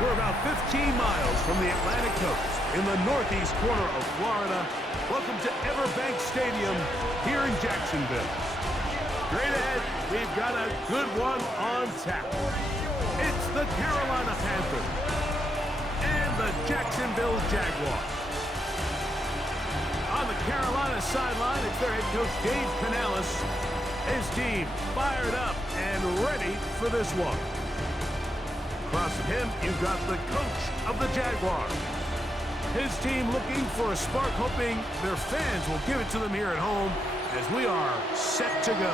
We're about 15 miles from the Atlantic coast in the northeast corner of Florida. Welcome to Everbank Stadium here in Jacksonville. Straight ahead, we've got a good one on tap. It's the Carolina Panthers and the Jacksonville Jaguars. On the Carolina sideline, it's their head coach, Dave Canales. His team fired up and ready for this one. Across from him, you've got the coach of the Jaguars. His team looking for a spark, hoping their fans will give it to them here at home as we are set to go.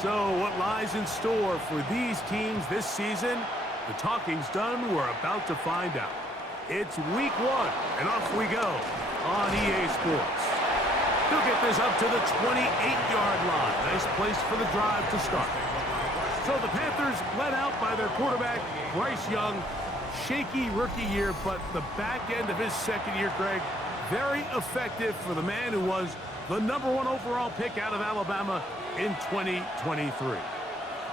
So what lies in store for these teams this season? The talking's done. We're about to find out. It's week 1, and off we go on EA Sports. He'll get this up to the 28-yard line. Nice place for the drive to start. So the Panthers led out by their quarterback, Bryce Young. Shaky rookie year, but the back end of his second year, Greg, very effective for the man who was the #1 overall pick out of Alabama in 2023.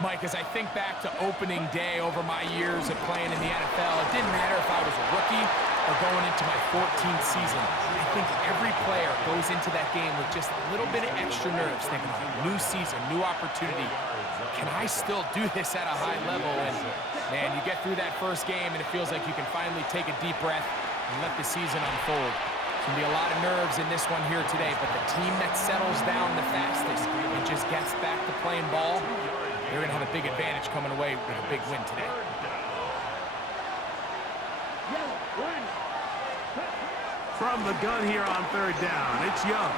Mike, as I think back to opening day over my years of playing in the NFL, it didn't matter if I was a rookie or going into my 14th season. I think every player goes into that game with just a little bit of extra nerves, thinking, new season, new opportunity. Can I still do this at a high level? And, man, you get through that first game, and it feels like you can finally take a deep breath and let the season unfold. There's going to be a lot of nerves in this one here today, but the team that settles down the fastest and just gets back to playing ball, they're going to have a big advantage coming away with a big win today. From the gun here on third down, it's Young.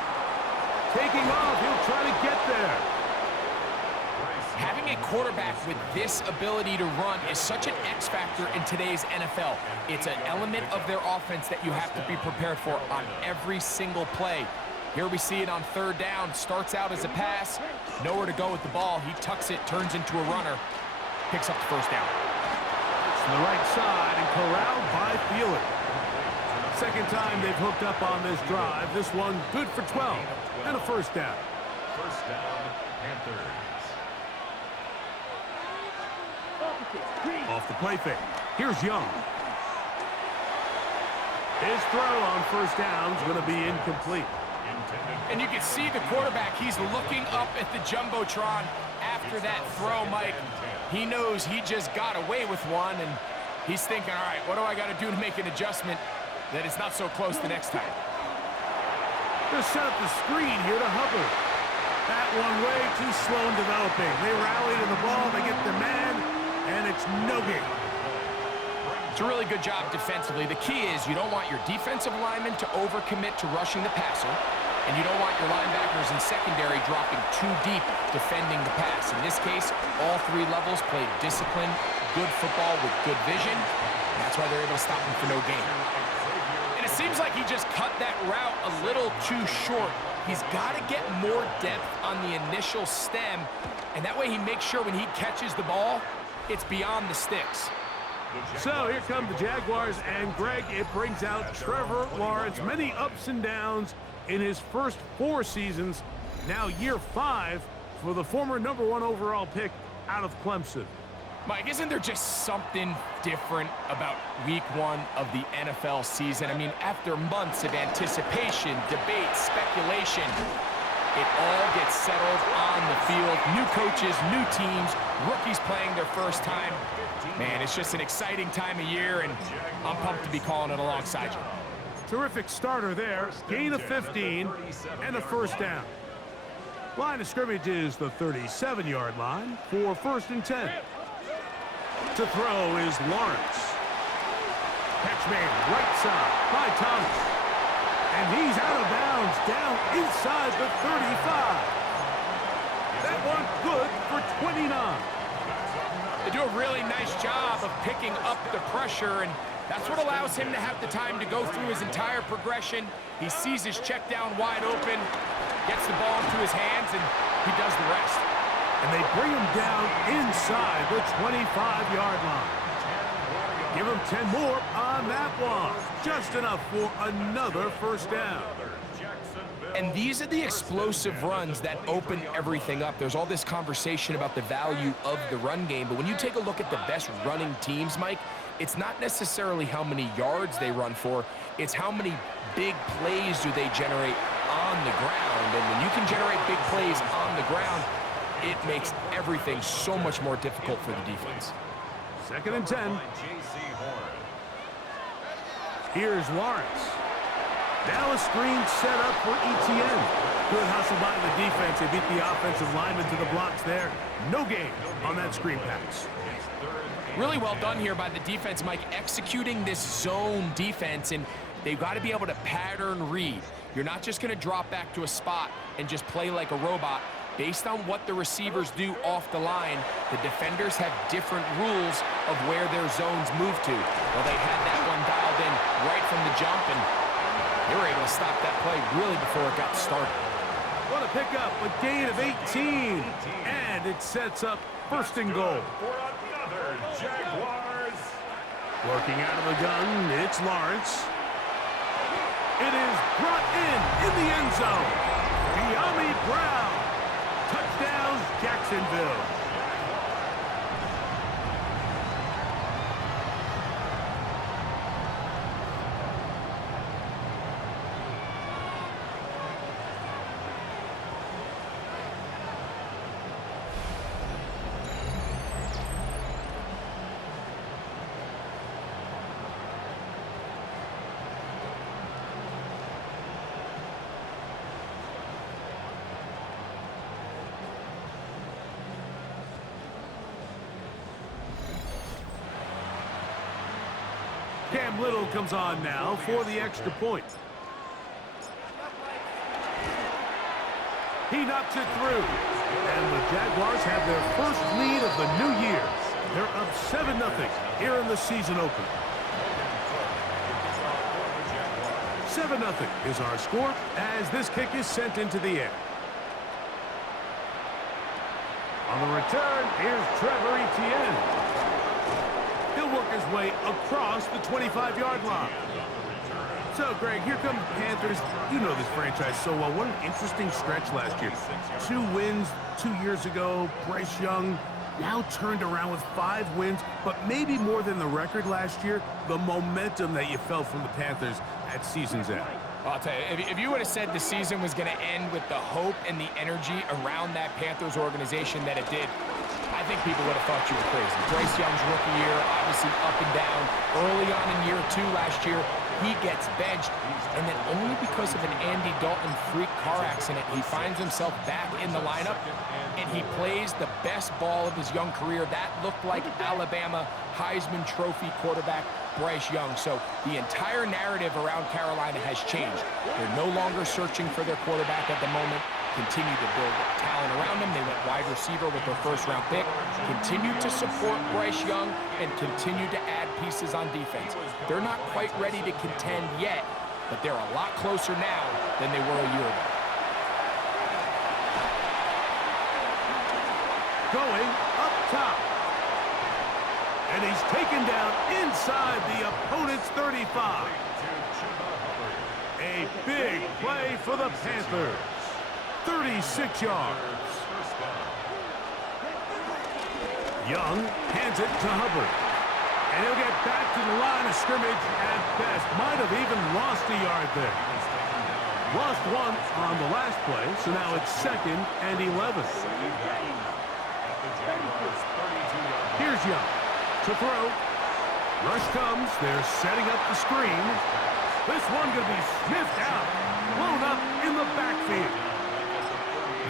Taking off, he'll try to get there. Having a quarterback with this ability to run is such an X factor in today's NFL. It's an element of their offense that you have to be prepared for on every single play. Here we see it on third down. Starts out as a pass. Nowhere to go with the ball. He tucks it, turns into a runner. Picks up the first down. To the right side and corralled by Thielen. Second time they've hooked up on this drive. This one good for 12 and a first down. First down, Panthers. Off the play fake. Here's Young. His throw on first down is going to be incomplete. And you can see the quarterback, he's looking up at the Jumbotron after that throw, Mike. He knows he just got away with one, and he's thinking, all right, what do I got to do to make an adjustment that it's not so close the next time? They'll set up the screen here to Hubbard. That one way too slow in developing. They rally to the ball, they get the man, and it's no gain. It's a really good job defensively. The key is you don't want your defensive linemen to overcommit to rushing the passer, and you don't want your linebackers in secondary dropping too deep defending the pass. In this case, all three levels played disciplined, good football with good vision. And that's why they're able to stop him for no gain. And it seems like he just cut that route a little too short. He's got to get more depth on the initial stem, and that way he makes sure when he catches the ball, it's beyond the sticks. So here come the Jaguars, and Greg, it brings out Trevor Lawrence. Many ups and downs in his first 4 seasons. Now year 5 for the former #1 overall pick out of Clemson. Mike, isn't there just something different about week 1 of the NFL season? I mean, after months of anticipation, debate, speculation, it all gets settled on the field. New coaches, new teams, rookies playing their first time. Man, it's just an exciting time of year, and I'm pumped to be calling it alongside you. Terrific starter there. Gain of 15 and a first down. Line of scrimmage is the 37-yard line for 1st and 10. To throw is Lawrence. Catch made right side by Thomas. And he's out of bounds down inside the 35. That one good for 29. They do a really nice job of picking up the pressure, and that's what allows him to have the time to go through his entire progression. He sees his check down wide open, gets the ball into his hands, and he does the rest. And they bring him down inside the 25-yard line. Give him 10 more on that one. Just enough for another first down. And these are the explosive runs that open everything up. There's all this conversation about the value of the run game, but when you take a look at the best running teams, Mike, it's not necessarily how many yards they run for, it's how many big plays do they generate on the ground. And when you can generate big plays on the ground, it makes everything so much more difficult for the defense. 2nd and 10. Here's Lawrence. Now a screen set up for ETN. Good hustle by the defense. They beat the offensive lineman to the blocks there. No gain on that screen pass. Really well done here by the defense, Mike, executing this zone defense, and they've got to be able to pattern read. You're not just going to drop back to a spot and just play like a robot. Based on what the receivers do off the line, the defenders have different rules of where their zones move to. Well, they had that one dialed in right from the jump, and they were able to stop that play really before it got started. What a pickup, a gain of 18, and it sets up 1st and goal. Jaguars. Working out of the gun, it's Lawrence. It is brought in the end zone. De'Ami Brown. Touchdown, Jacksonville. Cam Little comes on now for the extra point. He knocks it through. And the Jaguars have their first lead of the new year. They're up 7-0 here in the season opener. 7-0 is our score as this kick is sent into the air. On the return, here's Trevor Etienne. He'll work his way across the 25-yard line. So, Greg, here come the Panthers. You know this franchise so well. What an interesting stretch last year. 2 wins 2 years ago. Bryce Young now turned around with 5 wins, but maybe more than the record last year, the momentum that you felt from the Panthers at season's end. I'll tell you, if you would have said the season was going to end with the hope and the energy around that Panthers organization that it did, I think people would have thought you were crazy. Bryce Young's rookie year, obviously up and down. Early on in year 2 last year, he gets benched, and then only because of an Andy Dalton freak car accident, he finds himself back in the lineup, and he plays the best ball of his young career. That looked like Alabama Heisman Trophy quarterback Bryce Young. So the entire narrative around Carolina has changed. They're no longer searching for their quarterback at the moment. Continue to build talent around them. They went wide receiver with their 1st-round pick. Continue to support Bryce Young and continue to add pieces on defense. They're not quite ready to contend yet, but they're a lot closer now than they were a year ago. Going up top. And he's taken down inside the opponent's 35. A big play for the Panthers. 36 yards. Young hands it to Hubbard. And he'll get back to the line of scrimmage at best. Might have even lost a yard there. Lost 1 on the last play, so now it's 2nd and 11. Here's Young to throw. Rush comes. They're setting up the screen. This one going to be sniffed out. Blown up in the backfield.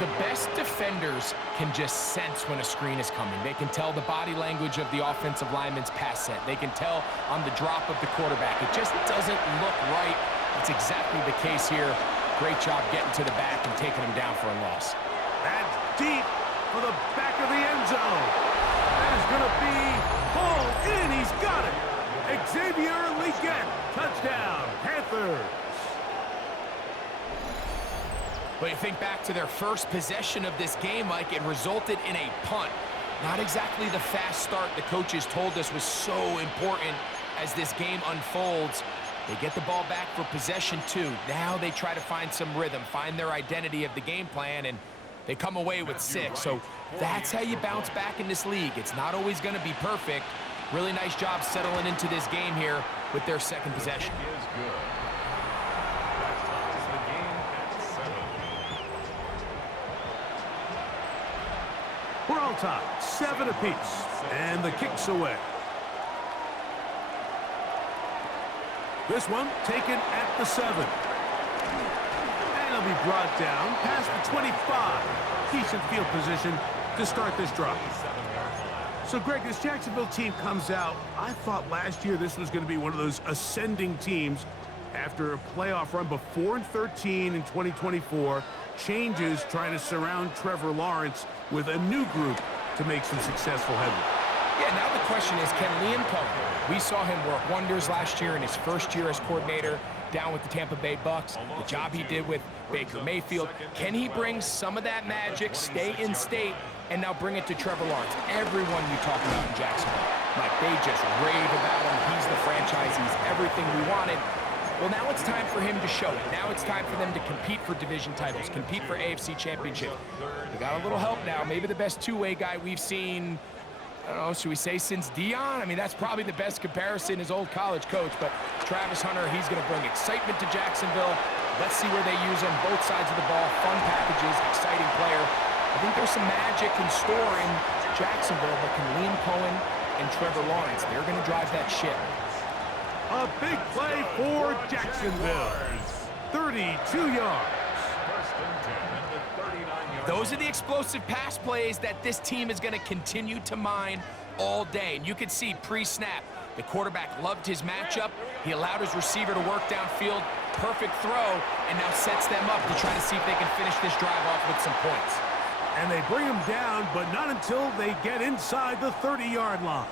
The best defenders can just sense when a screen is coming. They can tell the body language of the offensive lineman's pass set. They can tell on the drop of the quarterback. It just doesn't look right. That's exactly the case here. Great job getting to the back and taking him down for a loss. That's deep for the back of the end zone. That is going to be pulled in. He's got it. Xavier Legette. Touchdown, Panthers. But you think back to their first possession of this game, Mike, it resulted in a punt. Not exactly the fast start the coaches told us was so important as this game unfolds. They get the ball back for possession 2. Now they try to find some rhythm, find their identity of the game plan, and they come away with 6. So that's how you bounce back in this league. It's not always going to be perfect. Really nice job settling into this game here with their second possession. We're all tied, 7 apiece, and the kick's away. This one taken at the 7. And it'll be brought down past the 25. Decent field position to start this drive. So, Greg, this Jacksonville team comes out. I thought last year this was going to be one of those ascending teams after a playoff run before 4-13 in 2024. Changes trying to surround Trevor Lawrence with a new group to make some successful headway. Yeah, now the question is, can Liam Cohen? We saw him work wonders last year in his first year as coordinator down with the Tampa Bay Bucks. The job he did with Baker Mayfield. Can he bring some of that magic, stay in state, and now bring it to Trevor Lawrence? Everyone you talk about in Jacksonville, like, they just rave about him. He's the franchise. He's everything we wanted. Well, now it's time for him to show it. Now it's time for them to compete for division titles, compete for AFC Championship. They got a little help now. Maybe the best two-way guy we've seen, I don't know, should we say since Dion? I mean, that's probably the best comparison, his old college coach. But Travis Hunter, he's going to bring excitement to Jacksonville. Let's see where they use him. Both sides of the ball, fun packages, exciting player. I think there's some magic in store in Jacksonville, but can Liam Cohen and Trevor Lawrence, they're going to drive that ship. A big play for Jacksonville. 32 yards. Those are the explosive pass plays that this team is going to continue to mine all day. And you can see pre-snap, the quarterback loved his matchup. He allowed his receiver to work downfield. Perfect throw, and now sets them up to try to see if they can finish this drive off with some points. And they bring him down, but not until they get inside the 30-yard line.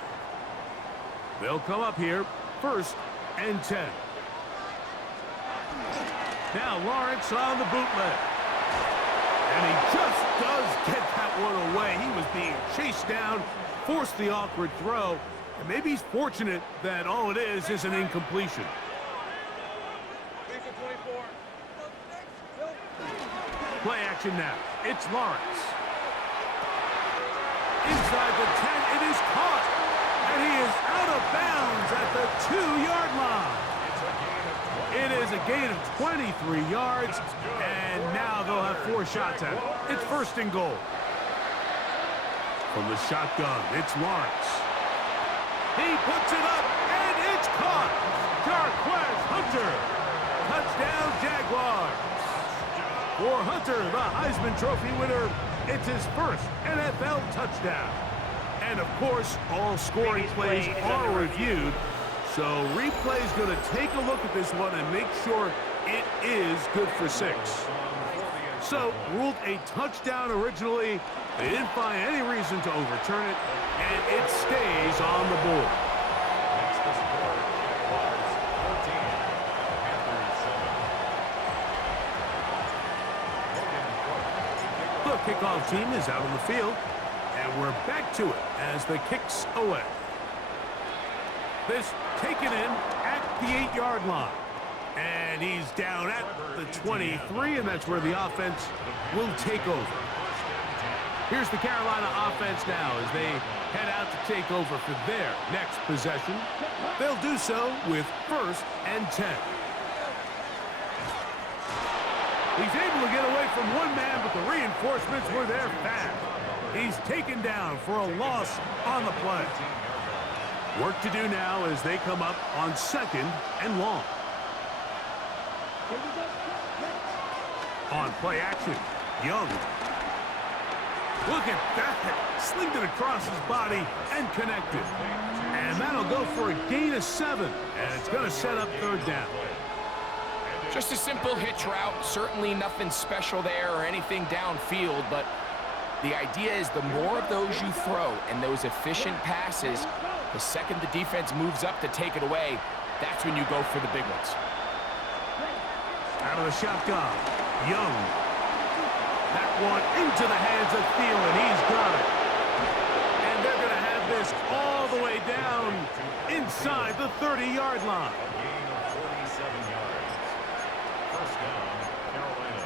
They'll come up here, 1st and 10. Now Lawrence on the bootleg. And he just does get that one away. He was being chased down, forced the awkward throw, and maybe he's fortunate that all it is an incompletion. Play action now. It's Lawrence. Inside the 10, it is caught. And he is out of bounds at the 2-yard line. It is a gain of 23 yards, and now they'll have 4 shots at it. It's 1st and goal. From the shotgun, it's Lawrence. He puts it up, and it's caught. Jarquez Hunter. Touchdown, Jaguars. For Hunter, the Heisman Trophy winner, it's his 1st NFL touchdown. And, of course, all scoring plays are reviewed. So replay's going to take a look at this one and make sure it is good for 6. So ruled a touchdown originally. They didn't find any reason to overturn it, and it stays on the board. The kickoff team is out on the field, and we're back to it as the kick's away. This taken in at the 8-yard line. And he's down at the 23, and that's where the offense will take over. Here's the Carolina offense now as they head out to take over for their next possession. They'll do so with 1st and 10. He's able to get away from one man, but the reinforcements were there fast. He's taken down for a loss on the play. Work to do now as they come up on 2nd and long. On play action, Young. Look at that. Slinged it across his body and connected. And that'll go for a gain of 7. And it's going to set up 3rd down. Just a simple hitch route. Certainly nothing special there or anything downfield, but the idea is the more of those you throw and those efficient passes, the second the defense moves up to take it away, that's when you go for the big ones. Out of the shotgun, Young. That one into the hands of Thielen. He's got it. And they're going to have this all the way down inside the 30-yard line. down, Carolina.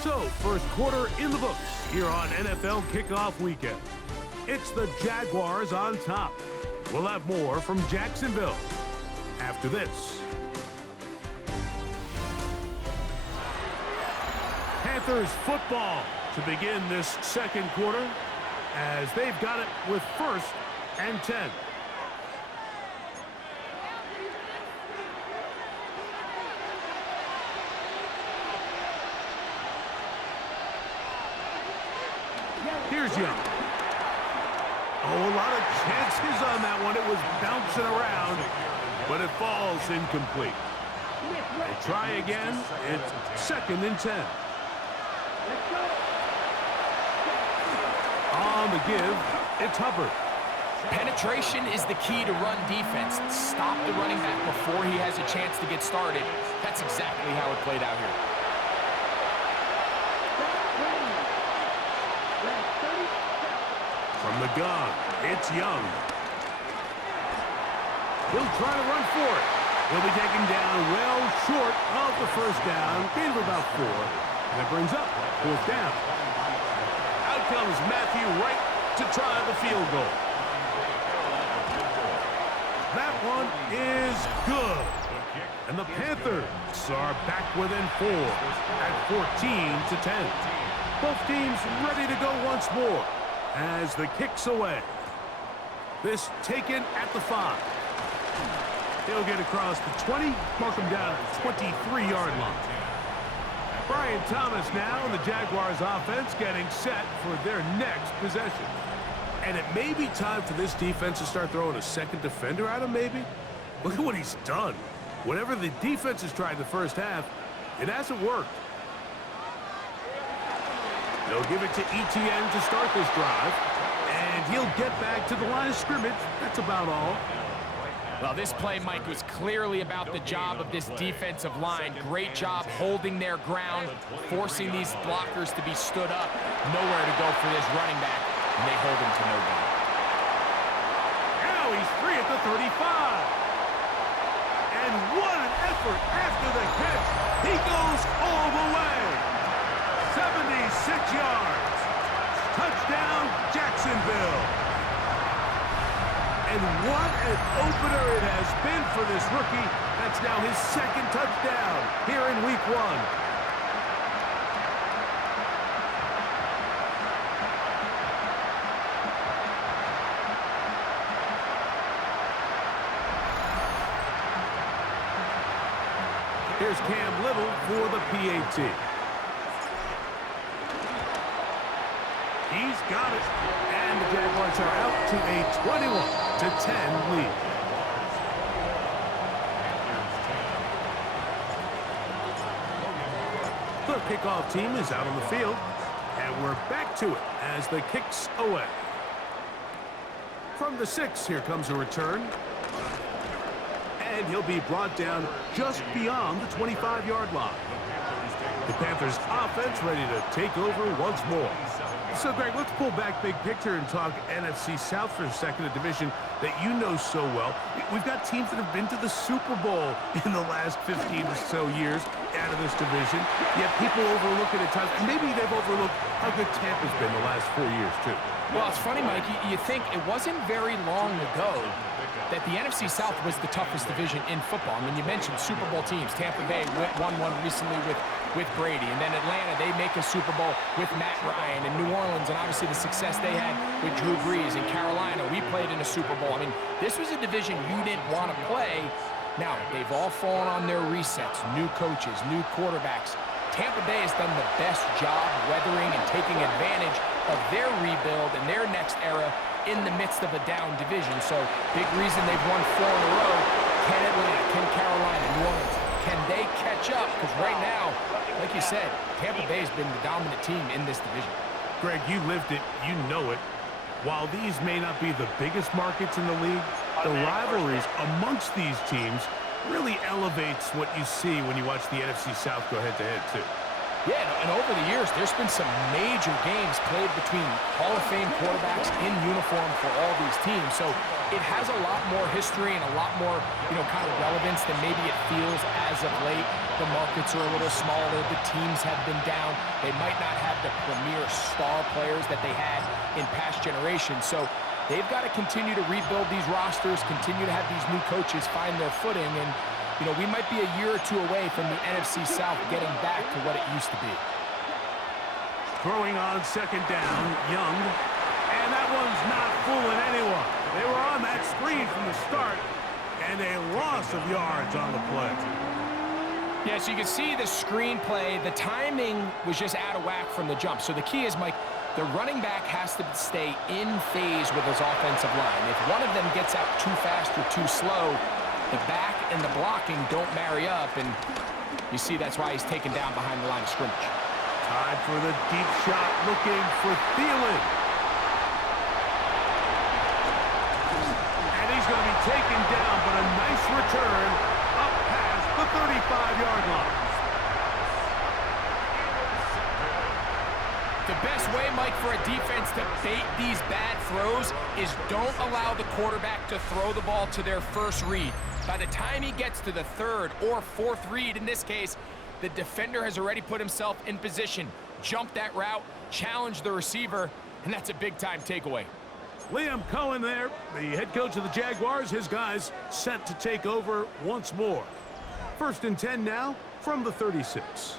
So, first quarter in the books here on NFL Kickoff Weekend. It's the Jaguars on top. We'll have more from Jacksonville after this. Panthers football to begin this second quarter as they've got it with 1st and 10. Here's Young. Oh, a lot of chances on that one. It was bouncing around, but it falls incomplete. They try again. It's 2nd and 10. On the give, it's Hubbard. Penetration is the key to run defense. Stop the running back before he has a chance to get started. That's exactly how it played out here. From the gun, it's Young. He'll try to run for it. He'll be taken down well short of the 1st down. Gain of about 4. And it brings up 4th down. Out comes Matthew Wright to try the field goal. That one is good. And the Panthers are back within 4 at 14 to 10. Both teams ready to go once more as the kick's away. This taken at the 5. He'll get across the 20, mark him down at the 23-yard line. Brian Thomas now and the Jaguars offense getting set for their next possession. And it may be time for this defense to start throwing a second defender at him, maybe. Look at what he's done. Whatever the defense has tried the first half, it hasn't worked. They'll give it to ETN to start this drive, and he'll get back to the line of scrimmage. That's about all. Well, this play, Mike, was clearly about the job of this defensive line. Great job holding their ground, forcing these blockers to be stood up. Nowhere to go for this running back, and they hold him to no gain. Now he's free at the 35. And what an effort after the catch. He goes all the way. 76 yards. Touchdown, Jacksonville. And what an opener it has been for this rookie. That's now his 2nd touchdown here in Week 1. Here's Cam Little for the PAT. He's got it. And the Jaguars are out to a 21-10 lead. The kickoff team is out on the field. And we're back to it as the kick's away. From the 6, here comes a return. And he'll be brought down just beyond the 25-yard line. The Panthers offense ready to take over once more. So, Greg, let's pull back big picture and talk NFC South for a second, a division that you know so well. We've got teams that have been to the Super Bowl in the last 15 or so years out of this division, yet people overlook it at times. And maybe they've overlooked how good Tampa's been the last 4 years, too. Well, it's funny, Mike. You think it wasn't very long ago that the NFC South was the toughest division in football. I mean, you mentioned Super Bowl teams. Tampa Bay won one recently with Brady. And then Atlanta, they make a Super Bowl with Matt Ryan. And New Orleans, and obviously the success they had with Drew Brees. And Carolina, we played in a Super Bowl. I mean, this was a division you didn't want to play. Now, they've all fallen on their resets. New coaches, new quarterbacks. Tampa Bay has done the best job weathering and taking advantage of their rebuild and their next era in the midst of a down division. So, big reason they've won 4 in a row. Can Atlanta, can Carolina, New Orleans, can they catch up? Because right now, like you said, Tampa Bay has been the dominant team in this division. Greg, you lived it, you know it. While these may not be the biggest markets in the league, the rivalries amongst these teams really elevates what you see when you watch the NFC South go head-to-head, too. Yeah, and over the years, there's been some major games played between Hall of Fame quarterbacks in uniform for all these teams. So it has a lot more history and a lot more, kind of relevance than maybe it feels as of late. The markets are a little smaller. The teams have been down. They might not have the premier star players that they had in past generations. So they've got to continue to rebuild these rosters, continue to have these new coaches find their footing, and we might be a year or two away from the NFC South getting back to what it used to be. Throwing on second down, Young. And that one's not fooling anyone. They were on that screen from the start, and a loss of yards on the play. Yeah, so you can see the screen play. The timing was just out of whack from the jump. So the key is, Mike, the running back has to stay in phase with his offensive line. If one of them gets out too fast or too slow, the back and the blocking don't marry up, and you see that's why he's taken down behind the line of scrimmage. Time for the deep shot, looking for Thielen. And he's going to be taken down, but a nice return up past the 35-yard line. The best way, Mike, for a defense to bait these bad throws is don't allow the quarterback to throw the ball to their first read. By the time he gets to the third or fourth read, in this case, the defender has already put himself in position, jumped that route, challenged the receiver, and that's a big-time takeaway. Liam Cohen there, the head coach of the Jaguars. His guys set to take over once more. 1st and 10 now from the 36.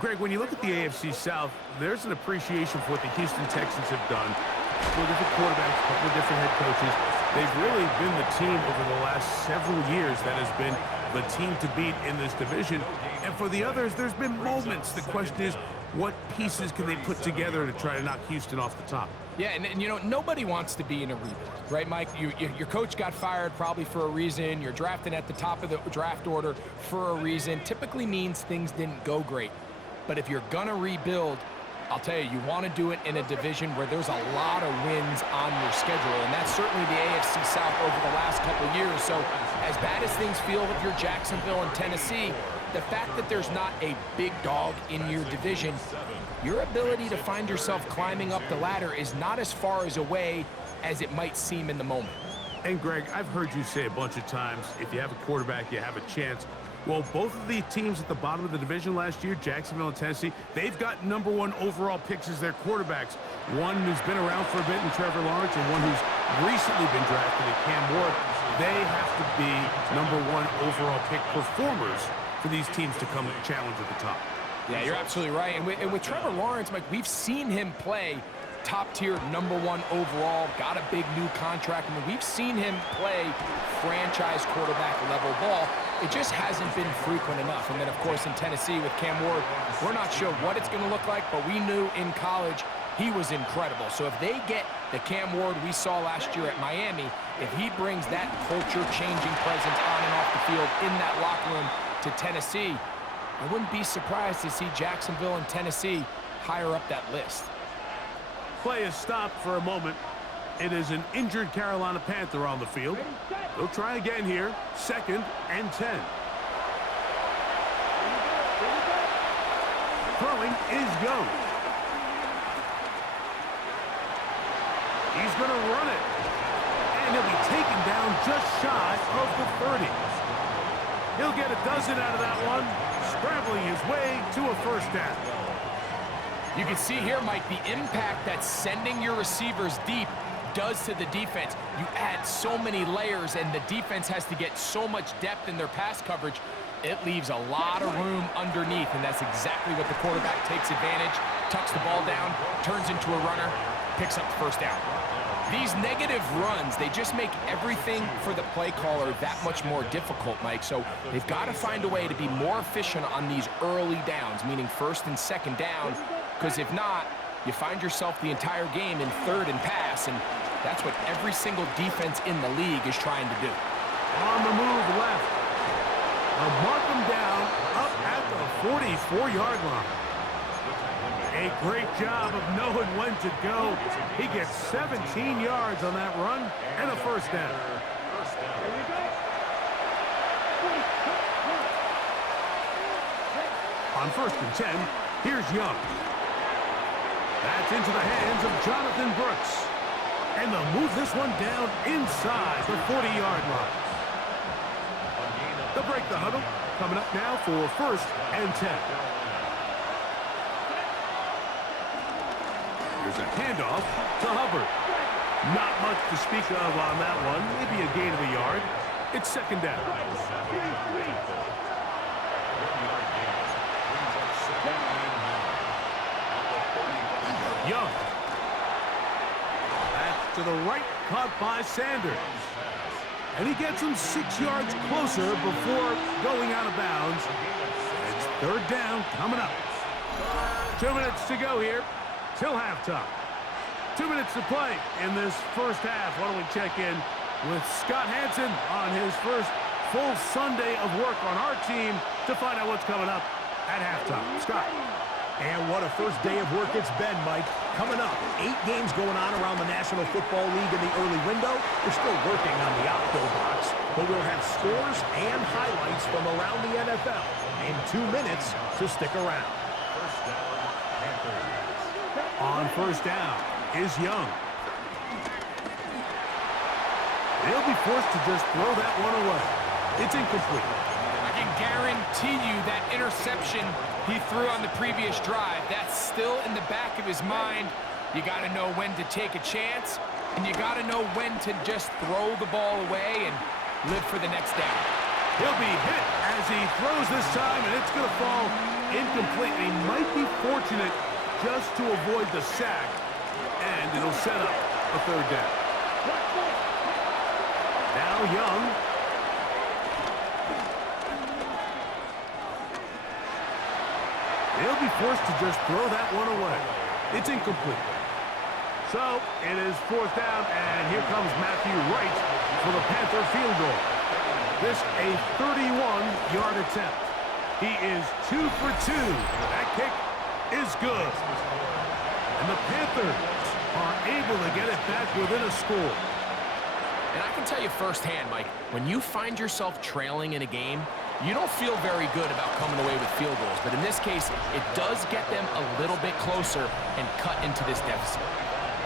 Greg, when you look at the AFC South, there's an appreciation for what the Houston Texans have done. A couple of different quarterbacks, a couple of different head coaches. They've really been the team over the last several years that has been the team to beat in this division. And for the others, there's been moments. The question is, what pieces can they put together to try to knock Houston off the top? Yeah, and nobody wants to be in a rebuild, right, Mike? Your coach got fired probably for a reason. You're drafted at the top of the draft order for a reason. Typically means things didn't go great. But if you're going to rebuild, I'll tell you want to do it in a division where there's a lot of wins on your schedule, and that's certainly the AFC South over the last couple of years. So as bad as things feel if you're Jacksonville and Tennessee, the fact that there's not a big dog in your division, your ability to find yourself climbing up the ladder is not as far as away as it might seem in the moment. And Greg, I've heard you say a bunch of times, if you have a quarterback, you have a chance. Well, both of the teams at the bottom of the division last year, Jacksonville and Tennessee, they've got #1 overall picks as their quarterbacks. One who's been around for a bit in Trevor Lawrence, and one who's recently been drafted in Cam Ward. They have to be #1 overall pick performers for these teams to come challenge at the top. Yeah, you're absolutely right. And with Trevor Lawrence, Mike, we've seen him play top-tier #1 overall, got a big new contract. I mean, we've seen him play franchise quarterback level ball. It just hasn't been frequent enough. And then, of course, in Tennessee with Cam Ward, we're not sure what it's going to look like, but we knew in college he was incredible. So if they get the Cam Ward we saw last year at Miami, if he brings that culture-changing presence on and off the field in that locker room to Tennessee, I wouldn't be surprised to see Jacksonville and Tennessee higher up that list. Play is stopped for a moment. It is an injured Carolina Panther on the field. They'll try again here. 2nd and 10. Throwing is Young. He's going to run it. And he'll be taken down just shy of the 30. He'll get a dozen out of that one, scrambling his way to a first down. You can see here, Mike, the impact that sending your receivers deep does to the defense. You add so many layers, and the defense has to get so much depth in their pass coverage. It leaves a lot of room underneath, and that's exactly what the quarterback takes advantage, tucks the ball down, turns into a runner, picks up the first down. These negative runs, they just make everything for the play caller that much more difficult, Mike. So they've got to find a way to be more efficient on these early downs, meaning 1st and 2nd down, because if not, you find yourself the entire game in 3rd and pass, and that's what every single defense in the league is trying to do. On the move left. They'll mark him down up at the 44-yard line. A great job of knowing when to go. He gets 17 yards on that run and a first down. On 1st and 10, here's Young. That's into the hands of Jonathan Brooks. And they'll move this one down inside the 40-yard line. They'll break the huddle. Coming up now for 1st and 10. Here's a handoff to Hubbard. Not much to speak of on that one. Maybe a gain of a yard. It's 2nd down. Young. That's to the right, caught by Sanders. And he gets him 6 yards closer before going out of bounds. It's 3rd down coming up. 2 minutes to go here till halftime. 2 minutes to play in this first half. Why don't we check in with Scott Hansen on his first full Sunday of work on our team to find out what's coming up at halftime. Scott. And what a first day of work it's been, Mike. Coming up, 8 games going on around the National Football League in the early window. We're still working on the Opto box, but we'll have scores and highlights from around the NFL in 2 minutes, so stick around. First down, Panthers. On 1st down is Young. They'll be forced to just throw that one away. It's incomplete. I can guarantee you that interception he threw on the previous drive, that's still in the back of his mind. You got to know when to take a chance, and you got to know when to just throw the ball away and live for the next down. He'll be hit as he throws this time, and it's going to fall incomplete. He might be fortunate just to avoid the sack, and it'll set up a 3rd down. Now Young. They'll be forced to just throw that one away. It's incomplete. So it is 4th down, and here comes Matthew Wright for the Panther field goal. This a 31-yard attempt. He is 2 for 2. That kick is good. And the Panthers are able to get it back within a score. And I can tell you firsthand, Mike, when you find yourself trailing in a game, you don't feel very good about coming away with field goals. But in this case, it does get them a little bit closer and cut into this deficit.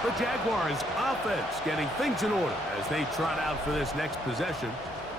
The Jaguars offense getting things in order as they trot out for this next possession.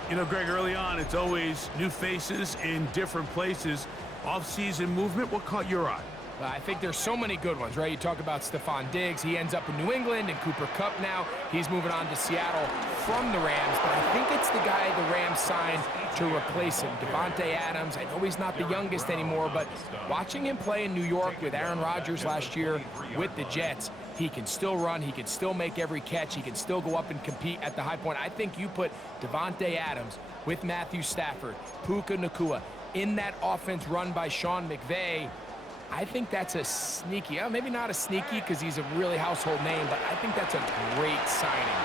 You know, Greg, early on, it's always new faces in different places. Off-season movement, what caught your eye? I think there's so many good ones, right? You talk about Stephon Diggs. He ends up in New England, and Cooper Kupp now. He's moving on to Seattle from the Rams, but I think it's the guy the Rams signed to replace him, Davante Adams. I know he's not the youngest anymore, but watching him play in New York with Aaron Rodgers last year with the Jets, he can still run, he can still make every catch, he can still go up and compete at the high point. I think you put Davante Adams with Matthew Stafford, Puka Nacua, in that offense run by Sean McVay. I think that's a sneaky, maybe not a sneaky because he's a really household name, but I think that's a great signing.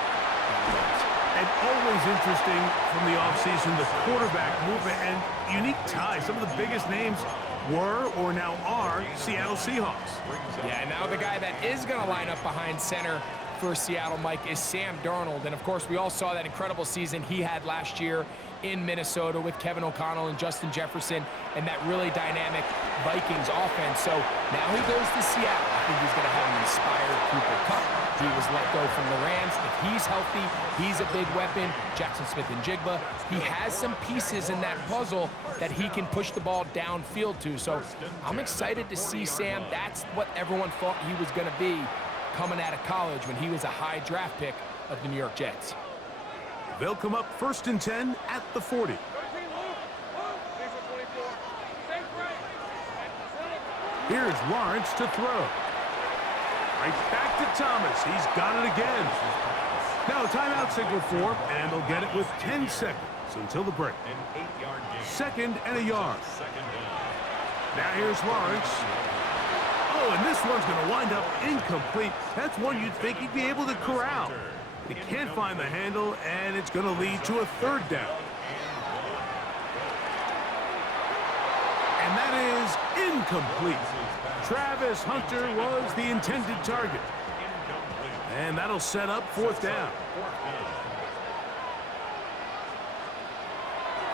And always interesting from the offseason, the quarterback movement and unique ties. Some of the biggest names were or now are Seattle Seahawks. Yeah, now the guy that is going to line up behind center for Seattle, Mike, is Sam Darnold. And, of course, we all saw that incredible season he had last year in Minnesota with Kevin O'Connell and Justin Jefferson and that really dynamic Vikings offense. So now he goes to Seattle. I think he's going to have an inspired Cooper Kupp. He was let go from the Rams. If he's healthy, he's a big weapon. Jackson Smith and Jigba. He has some pieces in that puzzle that he can push the ball downfield to. So I'm excited to see Sam. That's what everyone thought he was going to be coming out of college when he was a high draft pick of the New York Jets. They'll come up 1st and 10 at the 40. Here's Lawrence to throw. Right back to Thomas. He's got it again. Now a timeout signal for him, and they'll get it with 10 seconds until the break. 2nd and a yard. Now here's Lawrence. Oh, and this one's going to wind up incomplete. That's one you'd think he'd be able to corral. He can't find the handle, and it's going to lead to a 3rd down. And that is incomplete. Travis Hunter was the intended target. And that'll set up 4th down.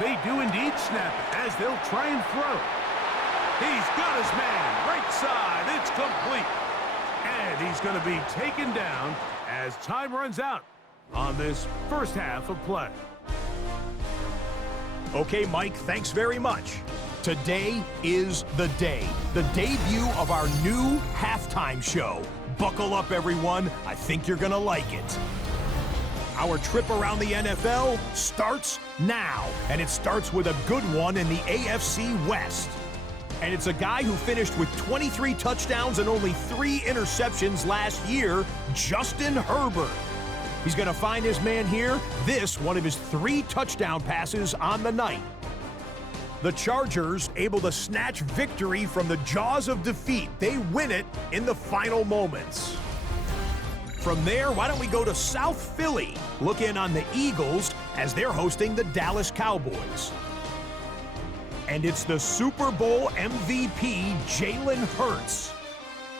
They do indeed snap it as they'll try and throw. He's got his man. Right side. It's complete. And he's going to be taken down as time runs out on this first half of play. Okay, Mike, thanks very much. Today is the day. The debut of our new halftime show. Buckle up, everyone. I think you're going to like it. Our trip around the NFL starts now, and it starts with a good one in the AFC West. And it's a guy who finished with 23 touchdowns and only 3 interceptions last year, Justin Herbert. He's going to find his man here. This, one of his 3 touchdown passes on the night. The Chargers able to snatch victory from the jaws of defeat. They win it in the final moments. From there, why don't we go to South Philly? Look in on the Eagles as they're hosting the Dallas Cowboys. And it's the Super Bowl MVP, Jalen Hurts.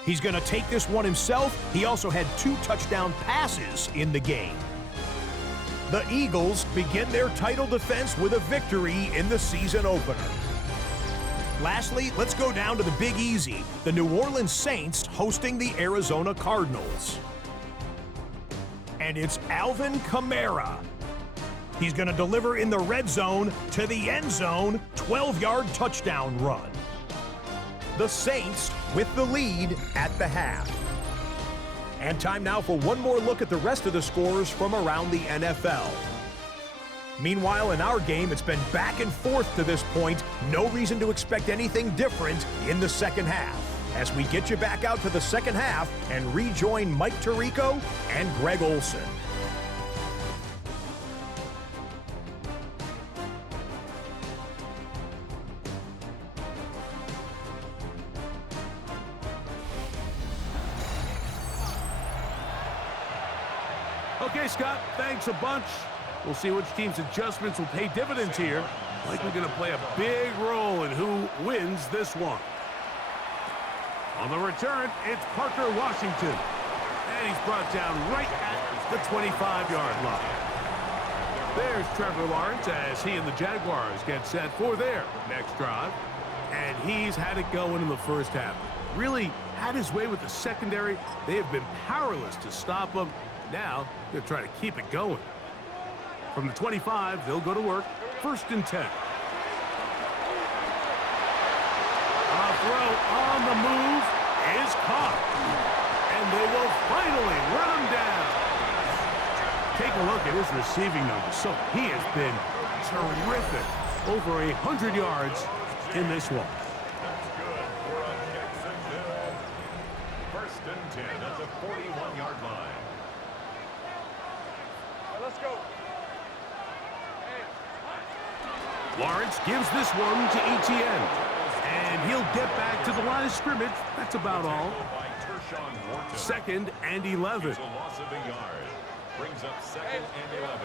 He's going to take this one himself. He also had 2 touchdown passes in the game. The Eagles begin their title defense with a victory in the season opener. Lastly, let's go down to the Big Easy, the New Orleans Saints hosting the Arizona Cardinals. And it's Alvin Kamara. He's going to deliver in the red zone to the end zone, 12-yard touchdown run. The Saints with the lead at the half. And time now for one more look at the rest of the scores from around the NFL. Meanwhile, in our game, it's been back and forth to this point. No reason to expect anything different in the second half, as we get you back out to the second half and rejoin Mike Tirico and Greg Olson. Okay, Scott, thanks a bunch. We'll see which team's adjustments will pay dividends here. Likely going to play a big role in who wins this one. On the return, it's Parker Washington. And he's brought down right at the 25-yard line. There's Trevor Lawrence as he and the Jaguars get set for their next drive. And he's had it going in the first half. Really had his way with the secondary. They have been powerless to stop him. Now, they'll try to keep it going. From the 25, they'll go to work. 1st and 10. A throw on the move is caught. And they will finally run him down. Take a look at his receiving numbers. So he has been terrific. Over 100 yards in this one. That's good for a Jacksonville. 1st and 10 at the 41-yard line. Let's go. Lawrence gives this one to Etienne. And he'll get back to the line of scrimmage. That's about all. 2nd and 11. It's a loss of a yard. Brings up 2nd and 11.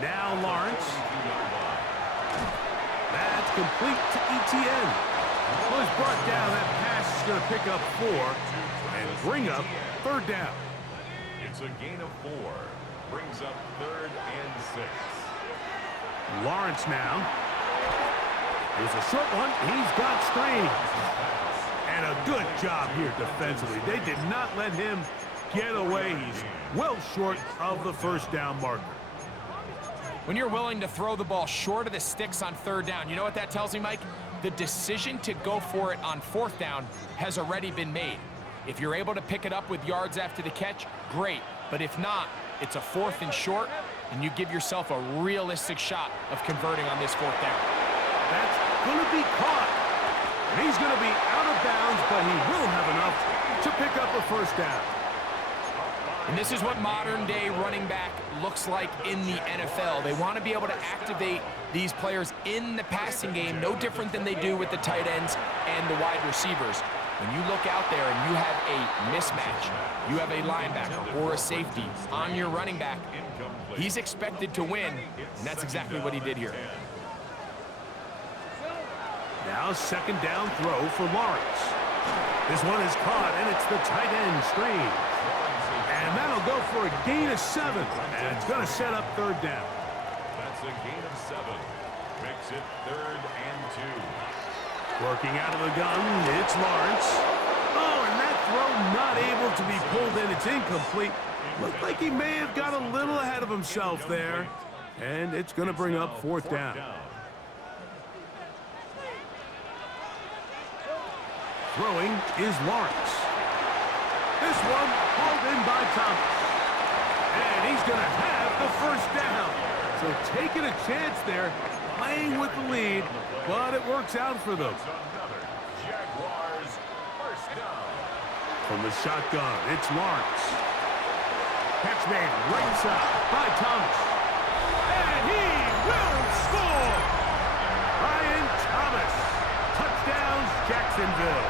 Now Lawrence. That's complete to Etienne. Well, he's brought down. That pass is going to pick up 4 and bring up 3rd down. It's a gain of 4. Brings up 3rd and 6. Lawrence now. Here's a short one. He's got strength. And a good job here defensively. They did not let him get away. He's well short of the 1st down marker. When you're willing to throw the ball short of the sticks on 3rd down, you know what that tells me, Mike? The decision to go for it on 4th down has already been made. If you're able to pick it up with yards after the catch, great. But if not, it's a 4th and short, and you give yourself a realistic shot of converting on this 4th down. That's going to be caught. And he's going to be out of bounds, but he will have enough to pick up a 1st down. And this is what modern-day running back looks like in the NFL. They want to be able to activate these players in the passing game, no different than they do with the tight ends and the wide receivers. When you look out there and you have a mismatch, you have a linebacker or a safety on your running back, he's expected to win, and that's exactly what he did here. Now 2nd down throw for Lawrence. This one is caught, and it's the tight end screen. And that'll go for a gain of 7, and it's going to set up 3rd down. That's a gain of 7. Makes it 3rd and 2. Working out of the gun, it's Lawrence. Oh, and that throw not able to be pulled in. It's incomplete. Looked like he may have got a little ahead of himself there. And it's going to bring up fourth down. Throwing is Lawrence. This one hauled in by Thomas. And he's going to have the first down. So taking a chance there, playing with the lead, but it works out for them. Jaguars first down. From the shotgun, it's Lawrence. Catch made right side by Thomas. And he will score! Brian Thomas. Touchdowns, Jacksonville.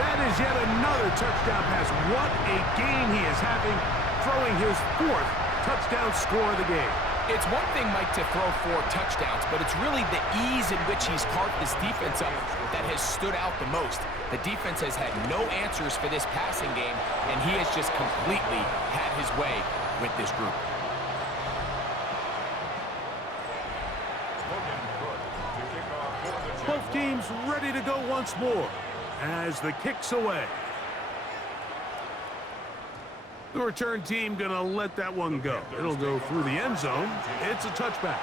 That is yet another touchdown pass. What a game he is having, throwing his fourth touchdown score of the game. It's one thing, Mike, to throw 4 touchdowns, but it's really the ease in which he's carved this defense up that has stood out the most. The defense has had no answers for this passing game, and he has just completely had his way with this group. Both teams ready to go once more as the kick's away. The return team gonna let that one go. It'll go through the end zone. It's a touchback.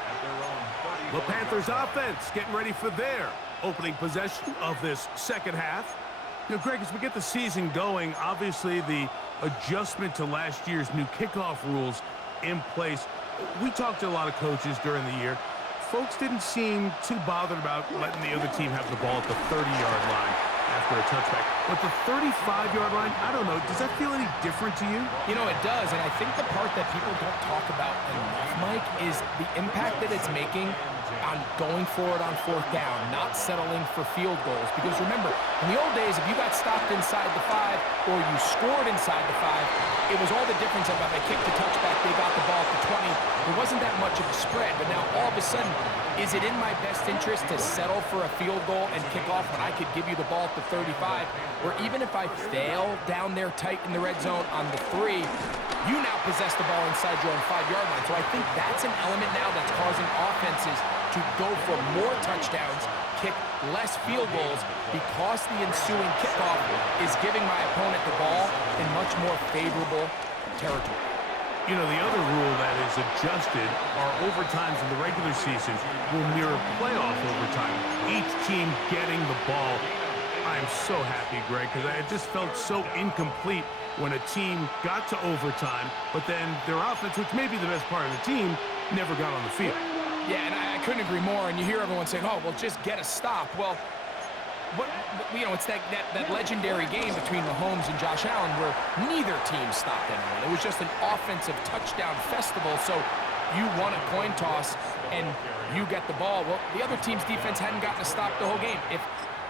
The Panthers offense getting ready for their opening possession of this second half. You know, Greg, as we get the season going, obviously the adjustment to last year's new kickoff rules in place. We talked to a lot of coaches during the year. Folks didn't seem too bothered about letting the other team have the ball at the 30-yard line after a touchback. But the 35-yard line, I don't know, does that feel any different to you? You know, it does, and I think the part that people don't talk about enough, Mike, is the impact that it's making on going forward on fourth down, not settling for field goals. Because remember, in the old days, if you got stopped inside the 5 or you scored inside the 5, it was all the difference of if they kicked the touchback, they got the ball at the 20. There wasn't that much of a spread, but now all of a sudden, is it in my best interest to settle for a field goal and kick off when I could give you the ball at the 35? Or even if I fail down there tight in the red zone on the 3, you now possess the ball inside your own 5-yard line. So I think that's an element now that's causing offenses to go for more touchdowns, kick less field goals, because the ensuing kickoff is giving my opponent the ball in much more favorable territory. You know, the other rule that is adjusted are overtimes in the regular season will mirror playoff overtime, each team getting the ball. I'm so happy, Greg, because I just felt so incomplete when a team got to overtime, but then their offense, which may be the best part of the team, never got on the field. Yeah, and I couldn't agree more, and you hear everyone saying, oh, well, just get a stop. Well, you know, it's that legendary game between Mahomes and Josh Allen where neither team stopped anyone. It was just an offensive touchdown festival, so you won a coin toss and you get the ball. Well, the other team's defense hadn't gotten a stop the whole game.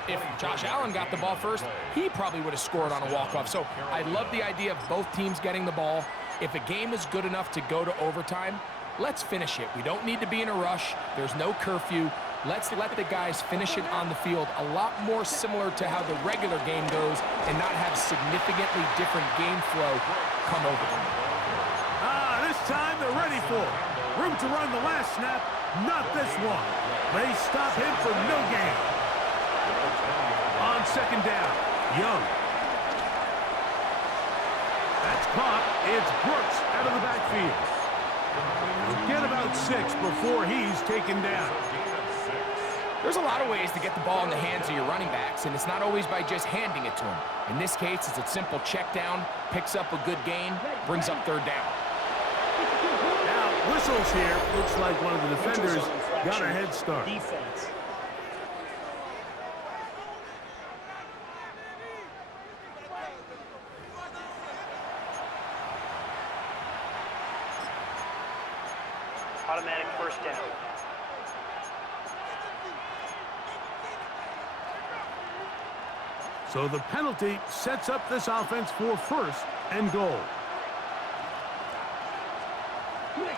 If Josh Allen got the ball first, he probably would have scored on a walk-off. So I love the idea of both teams getting the ball. If a game is good enough to go to overtime, let's finish it. We don't need to be in a rush. There's no curfew. Let's let the guys finish it on the field, a lot more similar to how the regular game goes and not have significantly different game flow come over them. This time they're ready for it. Room to run the last snap, not this one. They stop him for no gain. On second down, Young. That's caught. It's Brooks out of the backfield. He'll get about 6 before he's taken down. There's a lot of ways to get the ball in the hands of your running backs, and it's not always by just handing it to them. In this case, it's a simple check down, picks up a good gain, brings up third down. Now, whistles here. Looks like one of the defenders got a head start. Defense. Automatic first down. So the penalty sets up this offense for first and goal.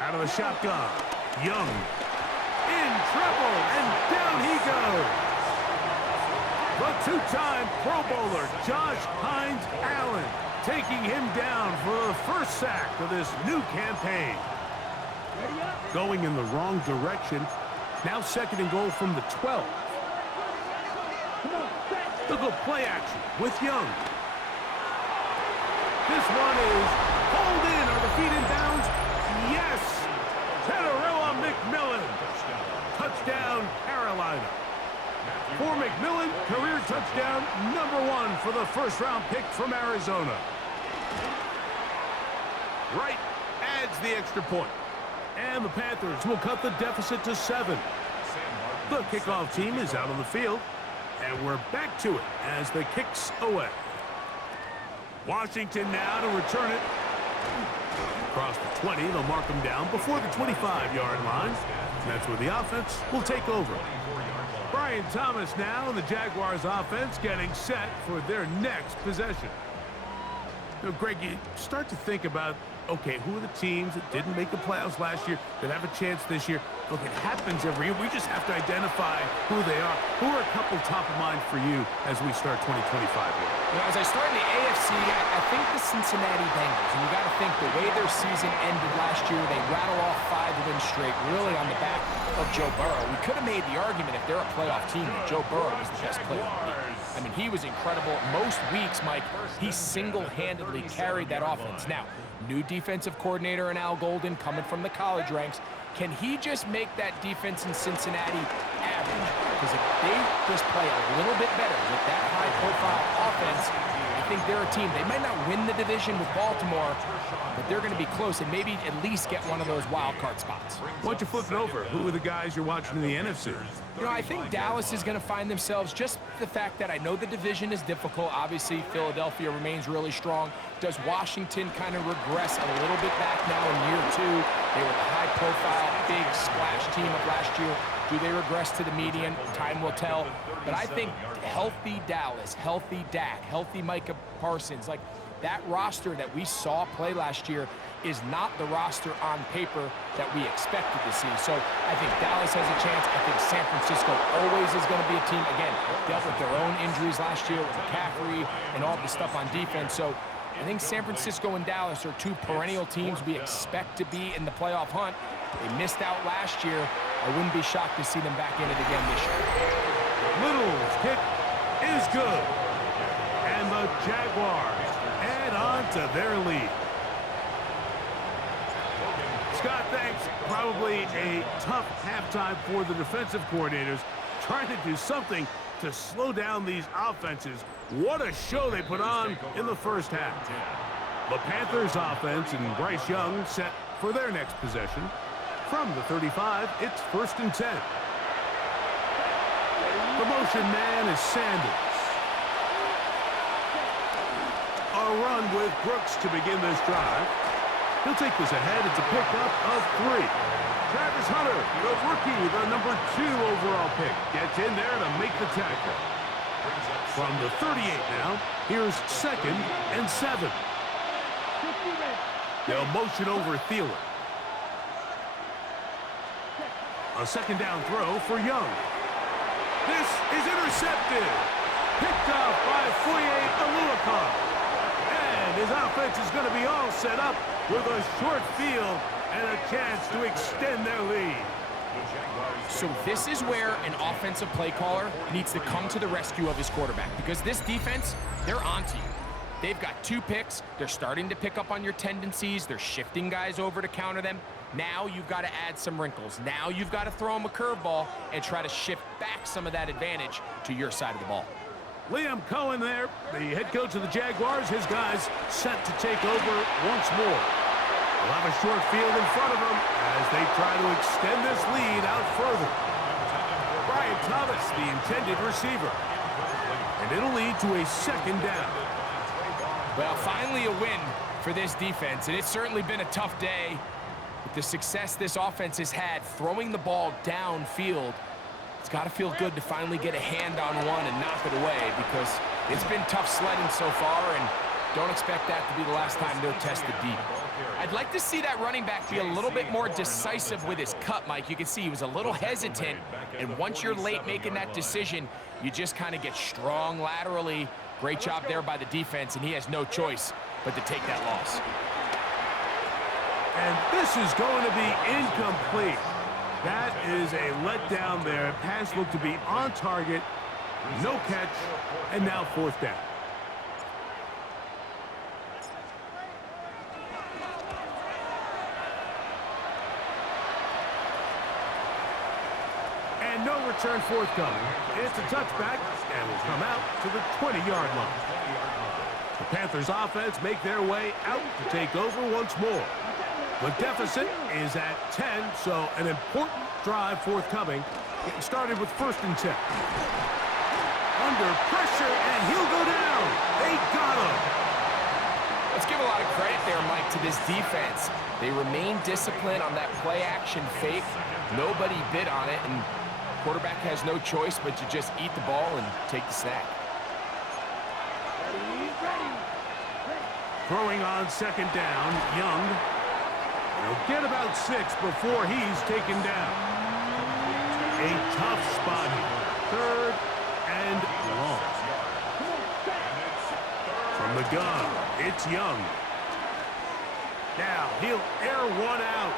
Out of the shotgun, Young in trouble, and down he goes. The two-time Pro Bowler, Josh Hines Allen, taking him down for the first sack of this new campaign. Going in the wrong direction. Now 2nd and goal from the 12. They'll go play action with Young. This one is pulled in. Are the feet in bounds? Yes! Teterilla McMillan. Touchdown, Carolina. For McMillan, career touchdown #1 for the first-round pick from Arizona. Wright adds the extra point. And the Panthers will cut the deficit to 7. The kickoff team is out on the field. And we're back to it as the kicks away. Washington now to return it. Across the 20, they'll mark them down before the 25-yard line. And that's where the offense will take over. Brian Thomas now and the Jaguars offense getting set for their next possession. You know, Greg, you start to think about, okay, who are the teams that didn't make the playoffs last year that have a chance this year? Look, it happens every year. We just have to identify who they are. Who are a couple top of mind for you as we start 2025 here? You know, as I start in the AFC, I think the Cincinnati Bengals. And you got to think the way their season ended last year, they rattle off 5 wins straight, really on the back of Joe Burrow. We could have made the argument if they're a playoff team that Joe Burrow was the best player in the league. I mean, he was incredible. Most weeks, Mike, he single-handedly carried that offense. Now, new defensive coordinator in Al Golden coming from the college ranks. Can he just make that defense in Cincinnati average? Because if they just play a little bit better with that high-profile offense, I think they're a team. They might not win the division with Baltimore, but they're going to be close and maybe at least get one of those wild card spots. Why don't you flip it over? Who are the guys you're watching in the NFC? You know, I think Dallas is going to find themselves, just the fact that I know the division is difficult. Obviously, Philadelphia remains really strong. Does Washington kind of regress a little bit back now in year 2? They were the high-profile, big splash team of last year. Do they regress to the median? Time will tell. But I think healthy Dallas, healthy Dak, healthy Micah Parsons, like that roster that we saw play last year is not the roster on paper that we expected to see. So I think Dallas has a chance. I think San Francisco always is going to be a team, again, dealt with their own injuries last year with McCaffrey and all the stuff on defense. So I think San Francisco and Dallas are 2 perennial teams we expect to be in the playoff hunt. They missed out last year. I wouldn't be shocked to see them back in it again this year. Little's kick is good. And the Jaguars add on to their lead. Scott, thanks. Probably a tough halftime for the defensive coordinators, trying to do something to slow down these offenses. What a show they put on in the first half. The Panthers offense and Bryce Young set for their next possession. From the 35, it's 1st and 10. The motion man is Sanders. A run with Brooks to begin this drive. He'll take this ahead. It's a pickup of 3. Travis Hunter, the rookie, the number 2 overall pick, gets in there to make the tackle. From the 38 now, here's 2nd and 7. They'll motion over Thielen. A 2nd down throw for Young. This is intercepted. Picked off by Foye Oluokun. And his offense is going to be all set up with a short field and a chance to extend their lead. So this is where an offensive play caller needs to come to the rescue of his quarterback, because this defense, they're onto you. They've got 2 picks. They're starting to pick up on your tendencies. They're shifting guys over to counter them. Now you've got to add some wrinkles. Now you've got to throw them a curveball and try to shift back some of that advantage to your side of the ball. Liam Cohen there, the head coach of the Jaguars. His guys set to take over once more. They'll have a short field in front of them as they try to extend this lead out further. Brian Thomas, the intended receiver. And it'll lead to a 2nd down. Well, finally a win for this defense, and it's certainly been a tough day. With the success this offense has had throwing the ball downfield, it's got to feel good to finally get a hand on one and knock it away, because it's been tough sledding so far, and don't expect that to be the last time they're tested deep. I'd like to see that running back be a little bit more decisive with his cut, Mike. You can see he was a little hesitant, and once you're late making that decision, you just kind of get strong laterally. Great job there by the defense, and he has no choice but to take that loss. And this is going to be incomplete. That is a letdown there. Pass looked to be on target. No catch. And now fourth down. And no return forthcoming. It's a touchback and will come out to the 20-yard line. The Panthers offense make their way out to take over once more. The deficit is at 10, so an important drive forthcoming. Getting started with 1st and 10. Under pressure, and he'll go down. They got him. Let's give a lot of credit there, Mike, to this defense. They remain disciplined on that play-action fake. Nobody bid on it, and quarterback has no choice but to just eat the ball and take the sack. Throwing on 2nd down, Young. He'll get about 6 before he's taken down. A tough spot here. 3rd and long. From the gun, it's Young. Now he'll air one out.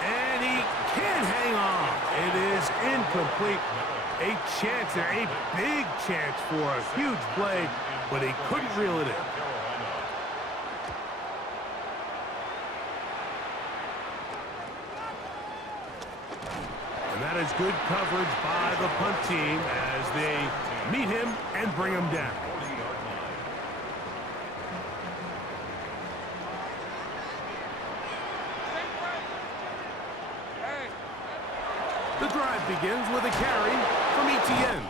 And he can't hang on. It is incomplete. A chance there, a big chance for a huge play, but he couldn't reel it in. And that is good coverage by the punt team as they meet him and bring him down. The drive begins with a carry from Etienne.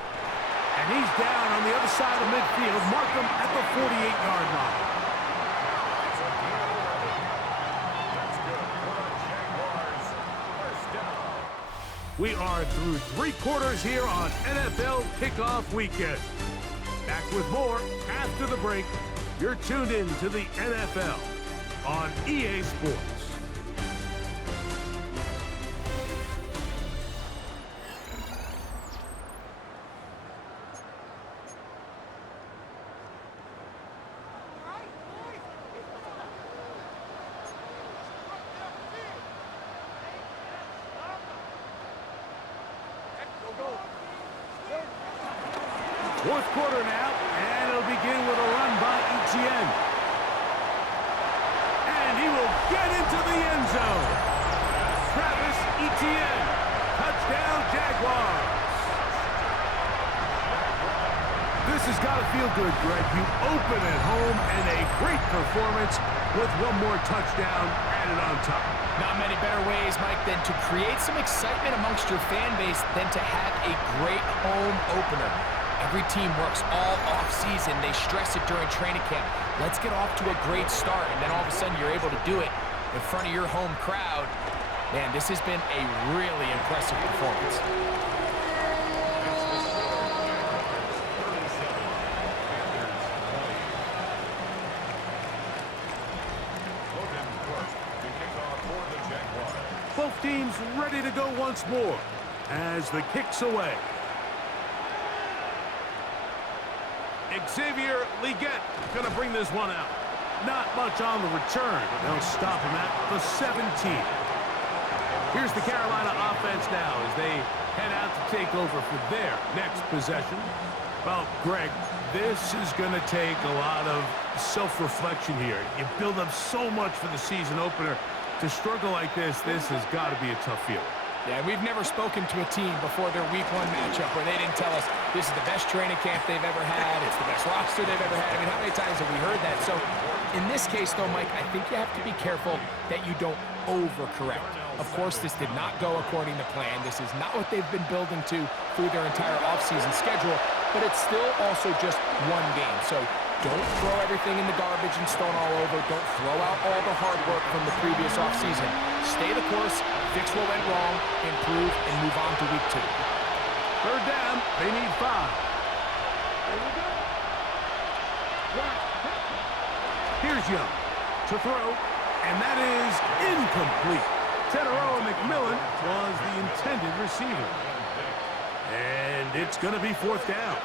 And he's down on the other side of midfield. Mark him at the 48-yard line. We are through 3 quarters here on NFL Kickoff Weekend. Back with more after the break. You're tuned in to the NFL on EA Sports. Fourth quarter now, and it'll begin with a run by Etienne. And he will get into the end zone. Travis Etienne, touchdown Jaguars. This has got to feel good, Greg. You open at home and a great performance with one more touchdown added on top. Not many better ways, Mike, than to create some excitement amongst your fan base than to have a great home opener. Every team works all off-season. They stress it during training camp. Let's get off to a great start, and then all of a sudden you're able to do it in front of your home crowd. Man, this has been a really impressive performance. Both teams ready to go once more as the kick's away. Xavier Leggett gonna bring this one out. Not much on the return. They'll stop him at the 17. Here's the Carolina offense now as they head out to take over for their next possession. Well, Greg, this is gonna take a lot of self-reflection here. You build up so much for the season opener. To struggle like this has got to be a tough feeling. Yeah, we've never spoken to a team before their week 1 matchup where they didn't tell us this is the best training camp they've ever had, it's the best roster they've ever had. I mean, how many times have we heard that? So in this case, though, Mike, I think you have to be careful that you don't overcorrect. Of course, this did not go according to plan. This is not what they've been building to through their entire offseason schedule, but it's still also just one game. So don't throw everything in the garbage and stone all over. Don't throw out all the hard work from the previous offseason. Stay the course, fix what went wrong, improve, and move on to week 2. 3rd down, they need 5. Here's Young to throw, and that is incomplete. Teteroa McMillan was the intended receiver. And it's going to be 4th down.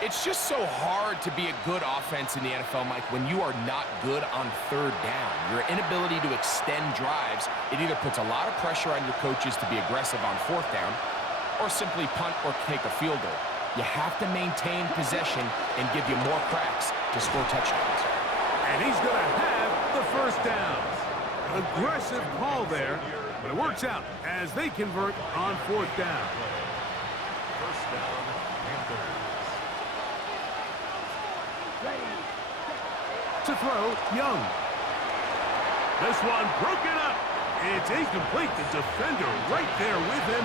It's just so hard to be a good offense in the NFL, Mike, when you are not good on third down. Your inability to extend drives, it either puts a lot of pressure on your coaches to be aggressive on fourth down or simply punt or take a field goal. You have to maintain possession and give you more cracks to score touchdowns. And he's going to have the first down. Aggressive call there, but it works out as they convert on fourth down. First down, Panthers. To throw, Young. This one broken up. It's incomplete. The defender right there with him.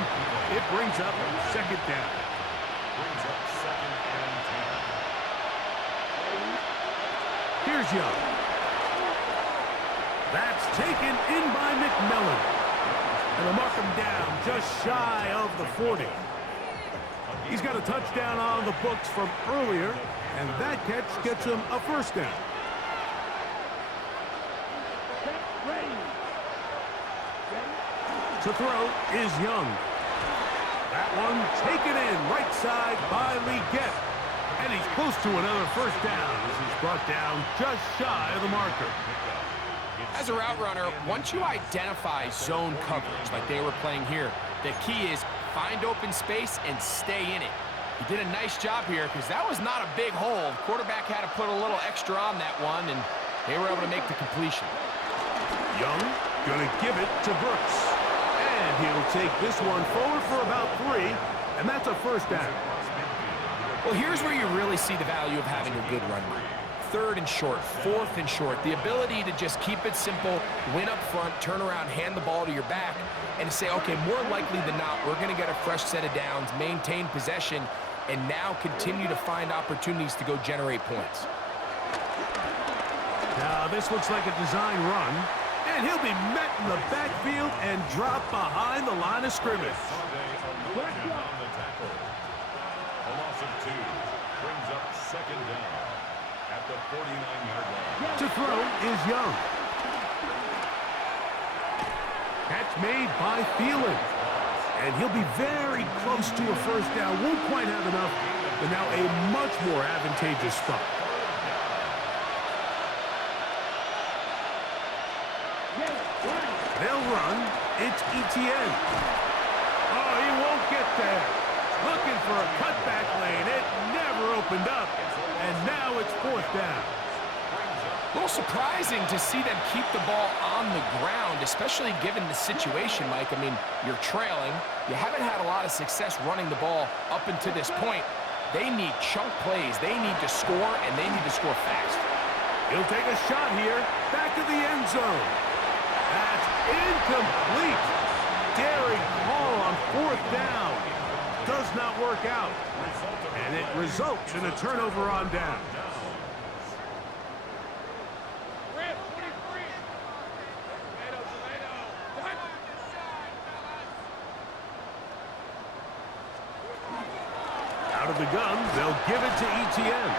It brings up second down. Brings up second and 10. Here's Young. That's taken in by McMillan. And they'll mark him down just shy of the 40. He's got a touchdown on the books from earlier, and that catch gets him a first down. To throw is Young. That one taken in right side by Leggett. And he's close to another first down as he's brought down just shy of the marker. As a route runner, once you identify zone coverage like they were playing here, the key is find open space and stay in it. He did a nice job here because that was not a big hole. The quarterback had to put a little extra on that one, and they were able to make the completion. Young gonna give it to Brooks. And he'll take this one forward for about 3, and that's a first down. Well, here's where you really see the value of having a good run route. Third and short, fourth and short. The ability to just keep it simple, win up front, turn around, hand the ball to your back, and say, okay, more likely than not, we're going to get a fresh set of downs, maintain possession, and now continue to find opportunities to go generate points. Now, this looks like a design run, and he'll be met in the backfield and dropped behind the line of scrimmage. On the tackle. A loss of 2 brings up second down at the 49-yard line. To throw is Young. Catch made by Thielen. And he'll be very close to a first down. Won't quite have enough, but now a much more advantageous spot. They'll run. It's Etienne. Oh, he won't get there. Looking for a cutback lane. It never opened up. And now it's fourth down. A little surprising to see them keep the ball on the ground, especially given the situation, Mike. I mean, you're trailing. You haven't had a lot of success running the ball up until this point. They need chunk plays. They need to score, and they need to score fast. He'll take a shot here. Back to the end zone. That's incomplete. Daring call on fourth down. Does not work out. And it results in a turnover on down. Out of the gun, they'll give it to Etienne.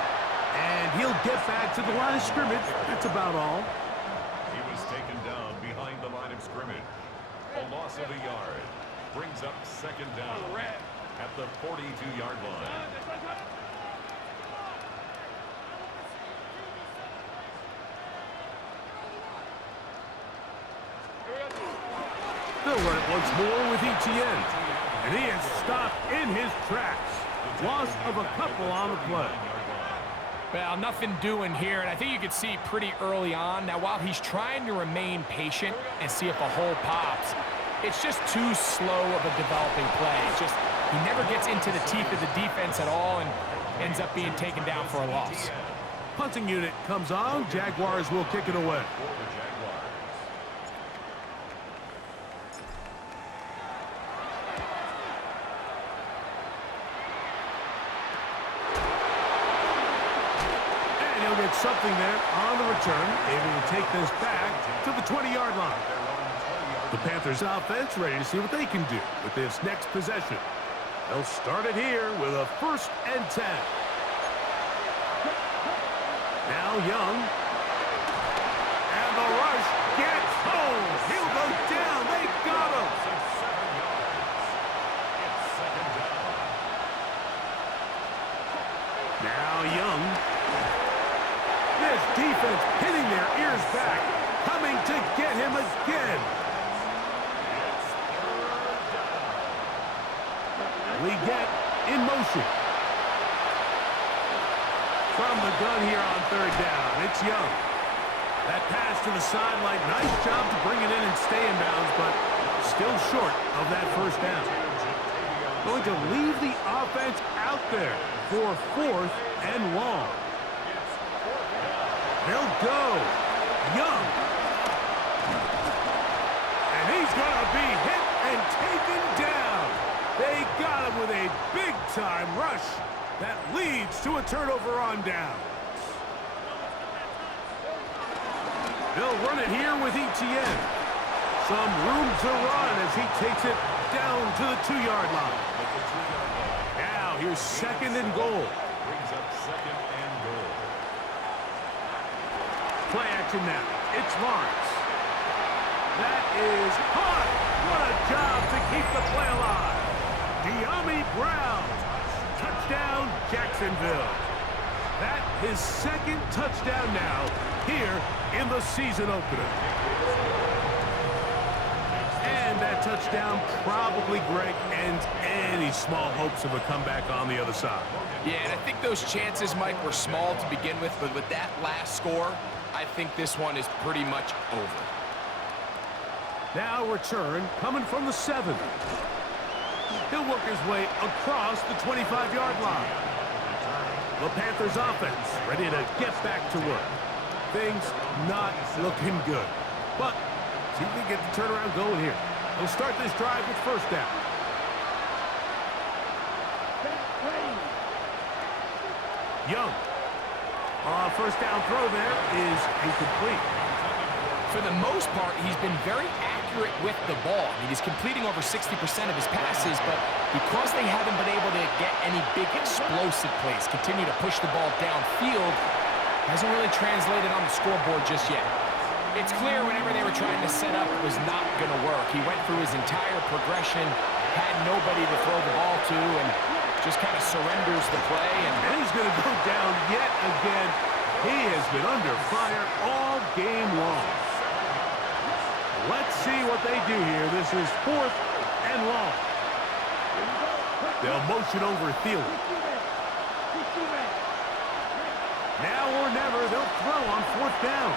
And he'll get back to the line of scrimmage. That's about all. He was taken down behind the line of scrimmage. A loss of a yard brings up second down at the 42-yard line. They'll run it once more with Etienne. And he is stopped in his tracks. Loss of a couple on the play. Well, nothing doing here, and I think you could see pretty early on. Now, while he's trying to remain patient and see if a hole pops, it's just too slow of a developing play. It's just he never gets into the teeth of the defense at all and ends up being taken down for a loss. Punting unit comes on. Jaguars will kick it away. Get something there on the return, able to take this back to the 20-yard line. The Panthers offense ready to see what they can do with this next possession. They'll start it here with a 1st and 10. Now Young. And the rush gets home. He'll go down. They got him. defense pinning their ears back, coming to get him again. We get in motion. From the gun here on third down, it's Young. That pass to the sideline, nice job to bring it in and stay in bounds, but still short of that first down. Going to leave the offense out there for 4th and long. They'll go. Young. And he's going to be hit and taken down. They got him with a big-time rush that leads to a turnover on down. They'll run it here with ETN. Some room to run as he takes it down to the 2-yard line. Now here's 2nd and goal. Brings up 2nd and goal. Play action now. It's Lawrence. That is caught. What a job to keep the play alive. De'Ami Brown. Touchdown, Jacksonville. That his 2nd touchdown now here in the season opener. And that touchdown probably, Greg, ends any small hopes of a comeback on the other side. Yeah, and I think those chances, Mike, were small to begin with, but with that last score, I think this one is pretty much over. Now return coming from the 7. He'll work his way across the 25-yard line. The Panthers offense ready to get back to work. Things not looking good. But see if we can get the turnaround going here. They'll start this drive with first down. Young. First down throw there is incomplete. For the most part, he's been very accurate with the ball. I mean, he's completing over 60% of his passes, but because they haven't been able to get any big explosive plays, continue to push the ball downfield, hasn't really translated on the scoreboard just yet. It's clear whenever they were trying to set up, it was not going to work. He went through his entire progression, had nobody to throw the ball to, and just kind of surrenders the play. And he's going to go down yet again. He has been under fire all game long. Let's see what they do here. This is 4th and long. They'll motion over Thielen. Now or never, they'll throw on 4th down.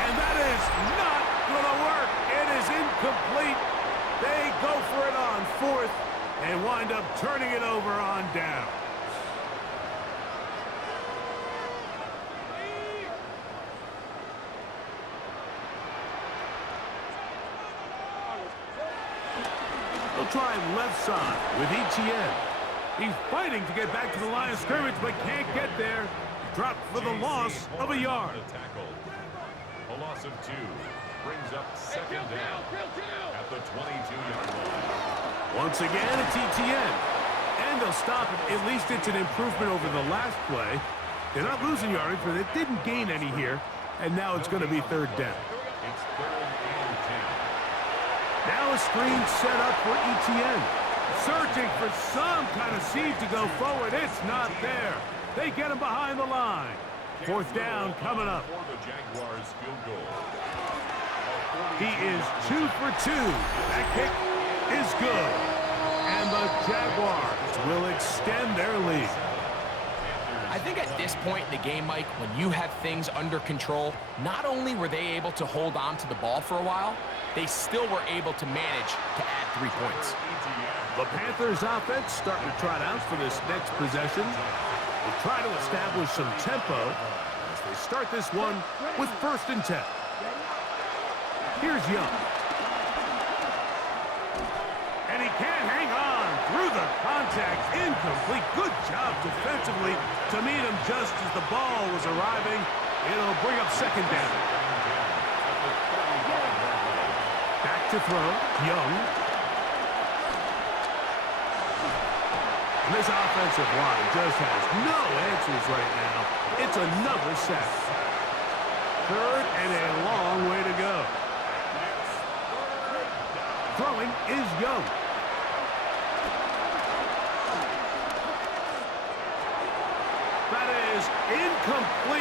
And that is not going to work. It is incomplete. They go for it on 4th and wind up turning it over on down. They'll try left side with ETN. He's fighting to get back to the line of scrimmage, but can't get there. Dropped for the loss of a yard. A loss of 2 brings up 2nd down at the 22-yard line. Once again, it's ETN. And they'll stop it. At least it's an improvement over the last play. They're not losing yardage, but they didn't gain any here. And now it's going to be 3rd down. It's 3rd and 10. Now a screen set up for ETN. Searching for some kind of seed to go forward. It's not there. They get him behind the line. 4th down coming up. For the Jaguars field goal. He is 2 for 2. That kick is good. And the Jaguars will extend their lead. I think at this point in the game, Mike, when you have things under control, not only were they able to hold on to the ball for a while, they still were able to manage to add 3 points. The Panthers offense starting to trot out for this next possession. They try to establish some tempo as they start this one with 1st and 10. Here's Young. And he can't hang on through the contact. Incomplete. Good job defensively to meet him just as the ball was arriving. It'll bring up 2nd down. Back to throw. Young. And this offensive line just has no answers right now. It's another sack. 3rd and a long way to go. Throwing is Young. That is incomplete.